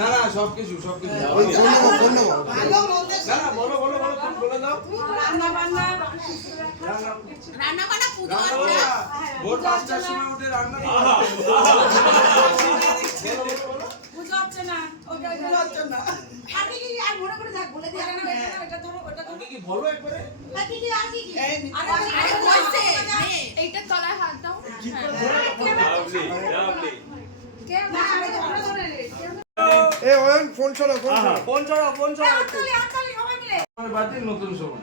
না না সবকিছু না না বলো বলে দাও। রান্না বান্না পুজো আছে। ভোর 5টার সময় উঠে রান্না পুজো হচ্ছে না, ওটা হচ্ছে না। আগে কি আর মনে করে থাক বলে দিই না, এটা ধরো ওটা ধরো। কি বলো একবারে? আগে কি আরে বলছে এইটা তলায় হাত দাও। কি করে ধরে? Lovely lovely. কে না আরে ধরে রে। এ ওয়ন ফোন ছড়াও ফোন ছড়াও হাততালি সবাই মিলে। আমার বাতিল নতুন সময়।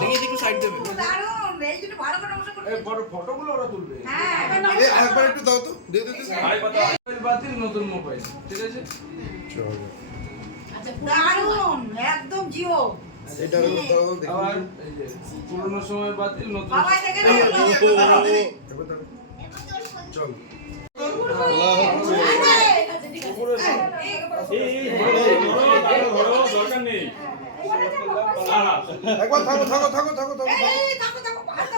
দেখি একটু সাইড দেবে দারুণ, এই জন্য ভালো করে বসে করতে। এই ফটোগুলো ওরা তুলবে। হ্যাঁ এ আরেকবার একটু দাও তো দে আরে কথা মোবাইল বাতিল নতুন মোবাইল, ঠিক আছে? চলো দারুণ একদম জিও। এটা দাও আবার দেখি এই যে পুরনো সময় বাতিল নতুন বাবা দেখে এবার দাও চল পুরো এই ধরো দরকার নেই। একবার থাকো এই থাকো হাত দাও।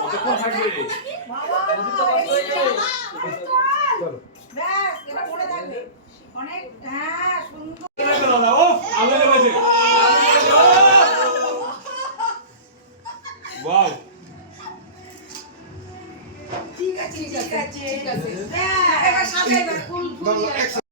কতক্ষণ থাকবে? বাবা চলো ব্যাস এটা পড়ে থাকবে অনেক। হ্যাঁ সুন্দর। ওফ আলো লেগেছে। ওয়াও ঠিক আছে হ্যাঁ এবার সাজাইবে ফুল দাও